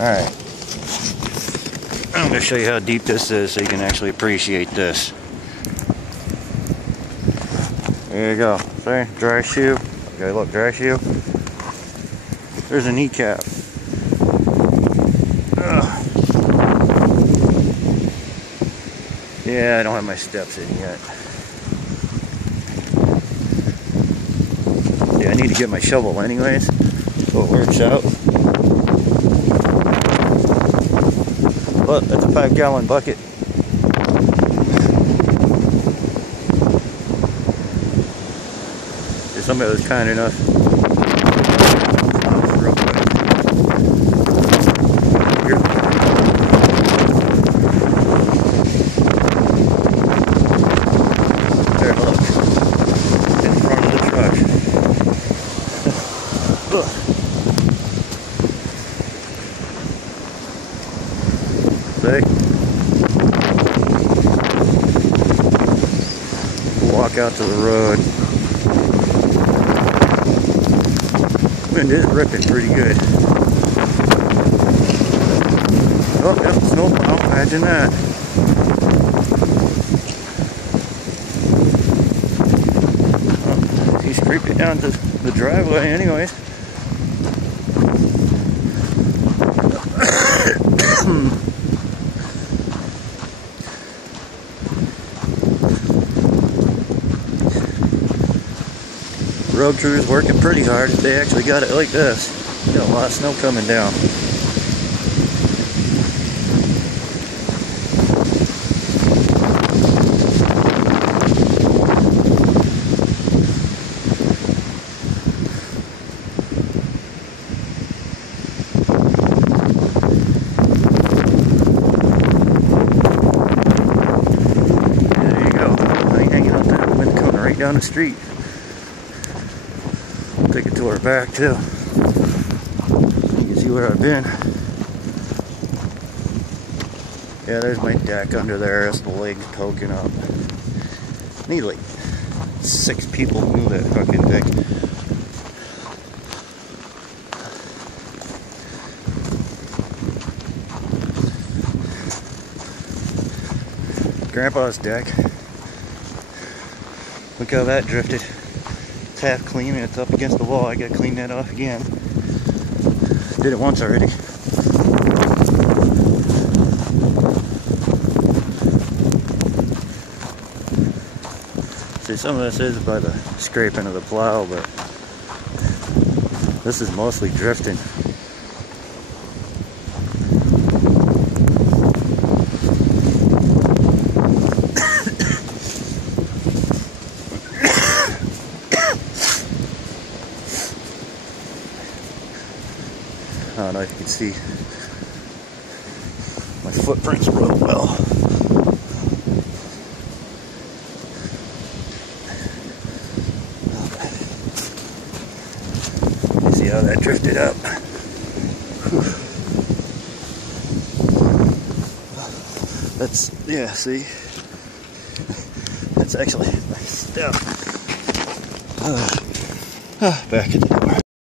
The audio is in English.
Alright. I'm going to show you how deep this is so you can actually appreciate this. There you go. See? Dry shoe. Okay, look, dry shoe. There's a kneecap. Ugh. Yeah, I don't have my steps in yet. Yeah, I need to get my shovel anyways, so it works out. But that's a 5-gallon bucket. If somebody was kind enough. Real quick. Here. There, look. In front of the truck. See? Walk out to the road. Wind is ripping pretty good. Oh, yep, snowplow. Imagine that. Oh, he's creeping down to the driveway anyways. Road crew is working pretty hard if they actually got it like this. Got a lot of snow coming down. There you go. Thing hanging out there, wind coming right down the street. Take it to our back too. You can see where I've been. Yeah, there's my deck under there. That's the legs poking up. Need like 6 people to move that fucking deck. Grandpa's deck. Look how that drifted. It's half clean and it's up against the wall. I gotta clean that off again. Did it once already. See, some of this is by the scraping of the plow, but this is mostly drifting. I don't know if you can see my footprints real well. You see how that drifted up? Whew. That's, yeah, see? That's actually my step. Back at the door.